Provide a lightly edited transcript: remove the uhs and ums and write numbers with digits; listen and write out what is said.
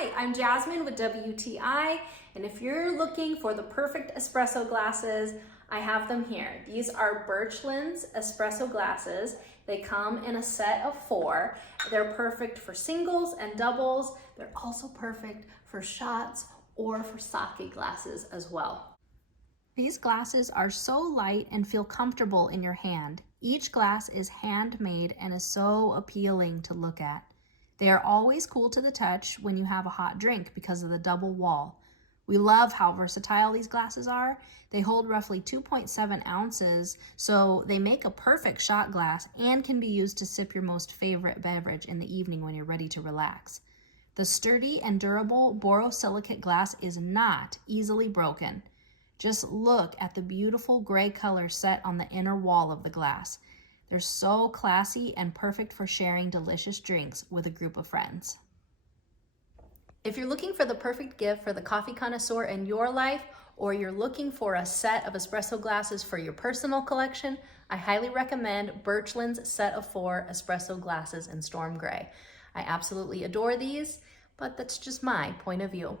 Hi, I'm Jasmine with WTI, and if you're looking for the perfect espresso glasses, I have them here. These are Birchland's espresso glasses. They come in a set of 4. They're perfect for singles and doubles. They're also perfect for shots or for sake glasses as well. These glasses are so light and feel comfortable in your hand. Each glass is handmade and is so appealing to look at. They are always cool to the touch when you have a hot drink because of the double wall. We love how versatile these glasses are. They hold roughly 2.7 ounces, so they make a perfect shot glass and can be used to sip your most favorite beverage in the evening when you're ready to relax. The sturdy and durable borosilicate glass is not easily broken. Just look at the beautiful gray color set on the inner wall of the glass. They're so classy and perfect for sharing delicious drinks with a group of friends. If you're looking for the perfect gift for the coffee connoisseur in your life, or you're looking for a set of espresso glasses for your personal collection, I highly recommend Birchland's set of 4 espresso glasses in Storm Gray. I absolutely adore these, but that's just my point of view.